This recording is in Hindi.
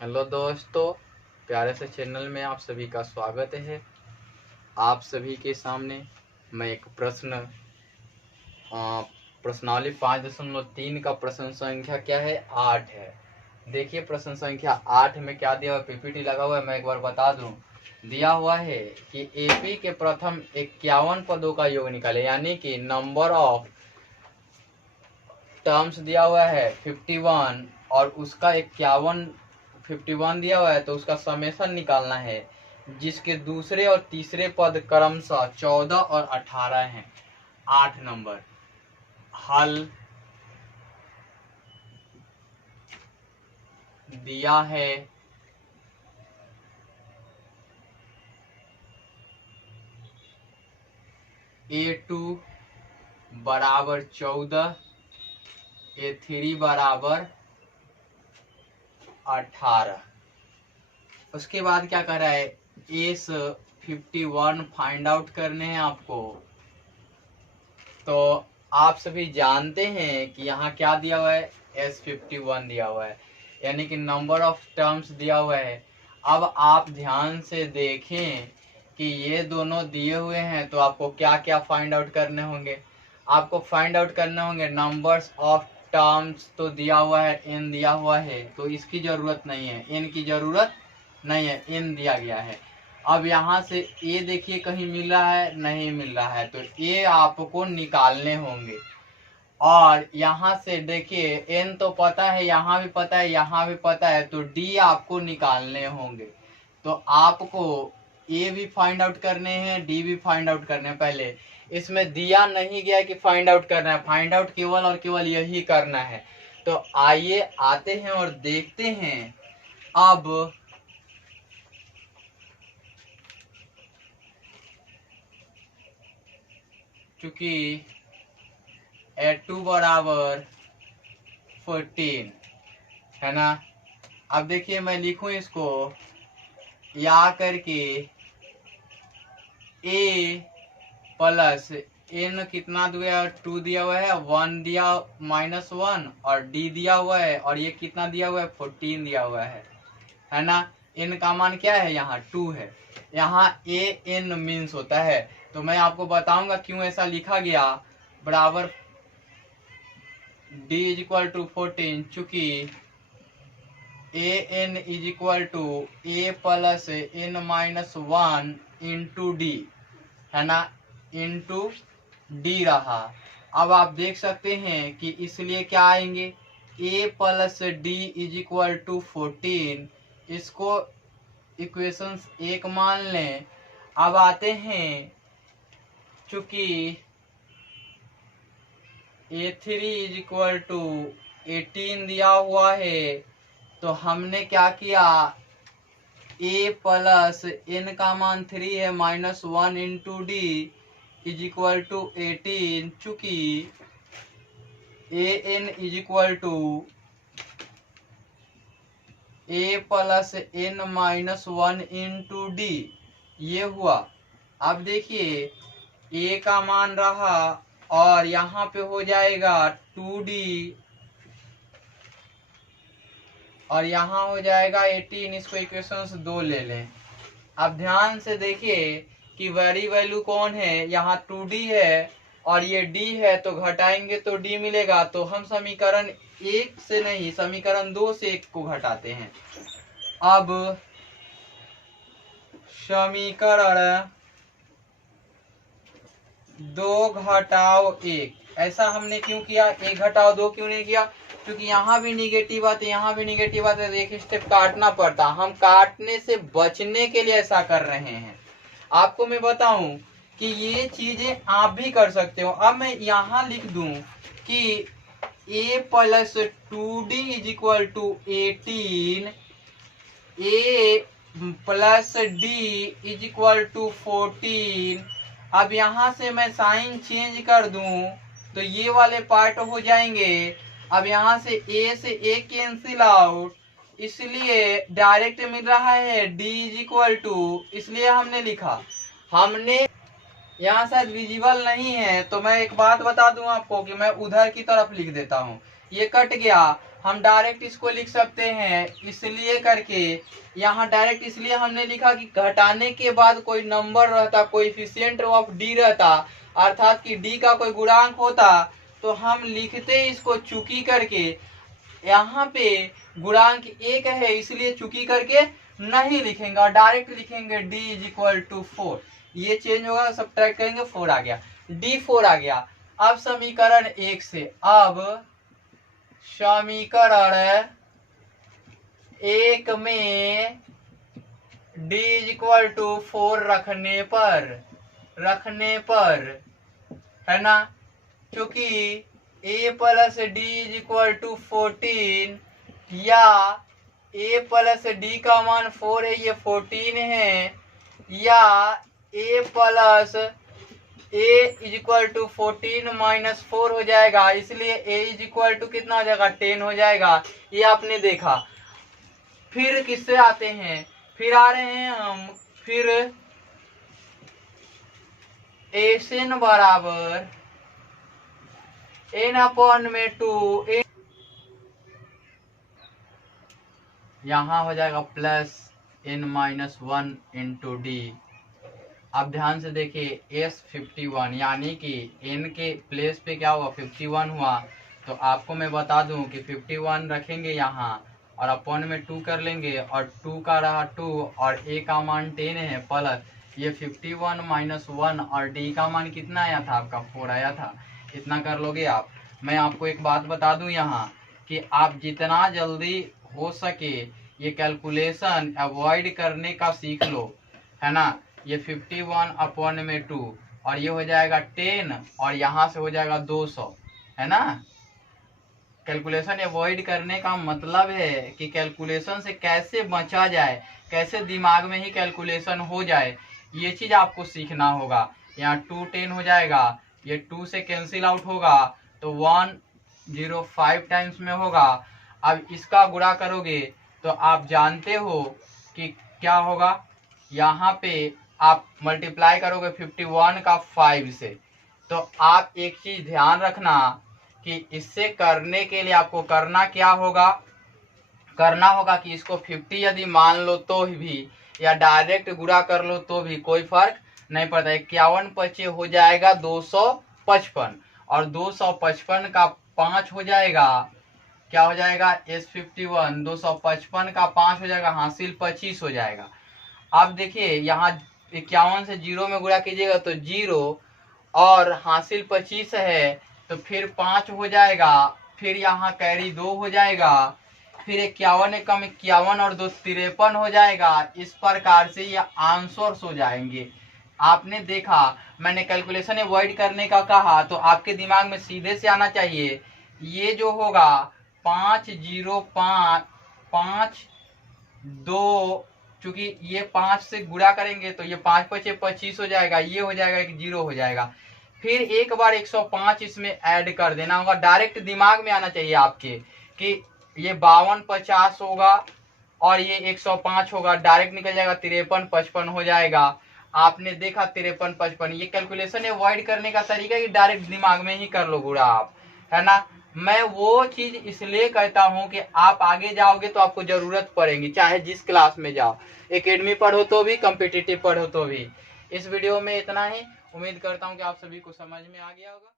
हेलो दोस्तों, प्यारे से चैनल में आप सभी का स्वागत है। आप सभी के सामने मैं एक प्रश्नावली 5.3 का प्रश्न संख्या क्या है 8 है। देखिए प्रश्न संख्या 8 में क्या दिया हुआ, पीपीटी लगा हुआ है, मैं एक बार बता दूं। दिया हुआ है कि एपी के प्रथम 51 पदों का योग निकाले, यानी कि नंबर ऑफ टर्म्स दिया हुआ है 51 और उसका 51 दिया हुआ है, तो उसका समेशन निकालना है, जिसके दूसरे और तीसरे पद क्रमशः 14 और 18 हैं। 8 नंबर हल दिया है। A2 बराबर 14, A3 बराबर 18। उसके बाद क्या कर रहा है, एस 51 फाइंड आउट करने हैं आपको। तो आप सभी जानते हैं कि यहाँ क्या दिया हुआ है, S51 दिया हुआ है, यानी कि नंबर ऑफ टर्म्स दिया हुआ है। अब आप ध्यान से देखें कि ये दोनों दिए हुए हैं, तो आपको क्या क्या फाइंड आउट करने होंगे। आपको फाइंड आउट करने होंगे नंबर्स ऑफ टर्म्स। तो दिया हुआ है n दिया हुआ है, तो इसकी जरूरत नहीं है, n की जरूरत नहीं है, n दिया गया है। अब यहाँ से ए देखिए कहीं मिल रहा है, नहीं मिल रहा है, तो ए आपको निकालने होंगे। और यहाँ से देखिए एन तो पता है, यहाँ भी पता है, यहाँ भी पता है, तो डी आपको निकालने होंगे। तो आपको ए भी फाइंड आउट करने हैं, डी भी फाइंड आउट करने हैं। पहले इसमें दिया नहीं गया कि फाइंड आउट करना है, फाइंड आउट केवल और केवल यही करना है। तो आइए आते हैं और देखते हैं। अब चूंकि A2 बराबर 14 है ना। अब देखिए मैं लिखूं इसको या करके A प्लस n कितना दिया, 2 दिया हुआ है, 1 दिया -1 और d दिया हुआ है, और ये कितना दिया हुआ है, 14 दिया हुआ है ना। n का मान क्या है, यहाँ 2 है। यहाँ a n मीन्स होता है, तो मैं आपको बताऊंगा क्यों ऐसा लिखा गया। बराबर d इज इक्वल टू 14, चूंकि A N is equal to A plus n -1 into D है ना, इंटू डी रहा। अब आप देख सकते हैं कि इसलिए क्या आएंगे, a plus D is equal to 14, इसको इक्वेशंस 1 मान लें। अब आते हैं, चूंकि A3 इज इक्वल टू 18 दिया हुआ है, तो हमने क्या किया, a प्लस n का मान 3 है, -1 into D is equal to 18, चूंकि a n is equal to a plus n -1 into D, ये हुआ। अब देखिए a का मान रहा और यहाँ पे हो जाएगा 2d और यहाँ हो जाएगा 18। इसको इक्वेशंस 2 ले लें। अब ध्यान से देखिए कि वेरी वैल्यू कौन है, यहाँ 2d है और ये d है, तो घटाएंगे तो d मिलेगा। तो हम समीकरण 1 से नहीं, समीकरण 2 से 1 को घटाते हैं। अब समीकरण 2 घटाओ 1, ऐसा हमने क्यों किया, 1 घटाओ 2 क्यों नहीं किया, क्योंकि यहाँ भी निगेटिव आते, यहाँ भी निगेटिव आते, तो एक स्टेप काटना पड़ता। हम काटने से बचने के लिए ऐसा कर रहे हैं। आपको मैं बताऊं कि ये चीजें आप भी कर सकते हो। अब मैं यहाँ लिख दूं कि a plus 2d is equal to 18, a plus d is equal to 14। अब यहाँ से मैं साइन चेंज कर दूं तो ये वाले पार्ट हो जाएंगे। अब यहाँ से a से a कैंसिल आउट, इसलिए डायरेक्ट मिल रहा है d इज इक्वल टू, इसलिए हमने लिखा। हमने यहाँ शायद विजिबल नहीं है, तो मैं एक बात बता दूं आपको कि मैं उधर की तरफ लिख देता हूँ, ये कट गया। हम डायरेक्ट इसको लिख सकते हैं, इसलिए करके यहाँ डायरेक्ट इसलिए हमने लिखा कि घटाने के बाद कोई नंबर रहता, कोएफिशिएंट ऑफ डी रहता, अर्थात कि डी का कोई गुणांक होता, तो हम लिखते इसको चूकी करके। यहाँ पे गुणांक 1 है इसलिए चूकी करके नहीं लिखेंगे और डायरेक्ट लिखेंगे d इज इक्वल टू 4। ये चेंज होगा, सब्ट्रैक्ट करेंगे 4 आ गया, d4 आ गया। अब समीकरण 1 से, अब समीकरण 1 में d इज इक्वल टू 4 रखने पर है ना, क्योंकि a plus D is equal to 14 या a प्लस डी का मान 4 है, ये 14 है, या a plus a is equal to 14 minus 4 हो जाएगा, इसलिए a इज इक्वल टू कितना हो जाएगा 10 हो जाएगा। ये आपने देखा। फिर किससे आते हैं, फिर आ रहे हैं हम, फिर एन बराबर n अपॉन में 2, यहाँ हो जाएगा plus n minus 1 into D. अब ध्यान से देखिए S51 यानी कि n के प्लेस पे क्या हुआ 51 हुआ, तो आपको मैं बता दूं कि 51 रखेंगे यहाँ और अपॉन में 2 कर लेंगे और 2 का रहा 2 और a का मान 10 है, प्लस ये 51 माइनस 1 और d का मान कितना आया था आपका 4 आया था। इतना कर लोगे आप। मैं आपको एक बात बता दूं यहाँ कि आप जितना जल्दी हो सके ये कैलकुलेशन अवॉइड करने का सीख लो, है ना। ये 51 अपॉन में 2 और ये हो जाएगा 10 और यहाँ से हो जाएगा 200, है ना। कैलकुलेशन अवॉइड करने का मतलब है कि कैलकुलेशन से कैसे बचा जाए, कैसे दिमाग में ही कैलकुलेशन हो जाए, ये चीज आपको सीखना होगा। यहाँ 2 10 हो जाएगा, ये 2 से कैंसिल आउट होगा तो 105 टाइम्स में होगा। अब इसका गुणा करोगे तो आप जानते हो कि क्या होगा, यहाँ पे आप मल्टीप्लाई करोगे 51 का 5 से। तो आप एक चीज ध्यान रखना कि इससे करने के लिए आपको करना क्या होगा, करना होगा कि इसको 50 यदि मान लो तो भी या डायरेक्ट गुणा कर लो तो भी कोई फर्क नहीं पड़ता। 51 पचे हो जाएगा 255 और 255 का 5 हो जाएगा, क्या हो जाएगा S51, 255 का 5 हो जाएगा, हासिल 25 हो जाएगा। अब देखिए यहाँ 51 से 0 में गुणा कीजिएगा तो 0 और हासिल 25 है तो फिर 5 हो जाएगा, फिर यहाँ कैरी 2 हो जाएगा, फिर 51 कम 51 और 2 53 हो जाएगा। इस प्रकार से ये आंसर्स हो जाएंगे। आपने देखा मैंने कैलकुलेशन अवॉइड करने का कहा तो आपके दिमाग में सीधे से आना चाहिए, ये जो होगा 505 5 2, चूंकि ये 5 से गुणा करेंगे तो ये 5 पचे 25 हो जाएगा, ये हो जाएगा एक 0 हो जाएगा। फिर एक बार 105 इसमें ऐड कर देना होगा। डायरेक्ट दिमाग में आना चाहिए आपके कि ये 52 50 होगा और ये 105 होगा, डायरेक्ट निकल जाएगा 53 55 हो जाएगा। आपने देखा 53 55। ये कैलकुलेशन अवॉइड करने का तरीका है कि डायरेक्ट दिमाग में ही कर लो गुणा आप, है ना। मैं वो चीज इसलिए कहता हूँ कि आप आगे जाओगे तो आपको जरूरत पड़ेगी, चाहे जिस क्लास में जाओ, एकेडमी पढ़ो तो भी, कॉम्पिटिटिव पढ़ो तो भी। इस वीडियो में इतना ही। उम्मीद करता हूँ कि आप सभी को समझ में आ गया होगा।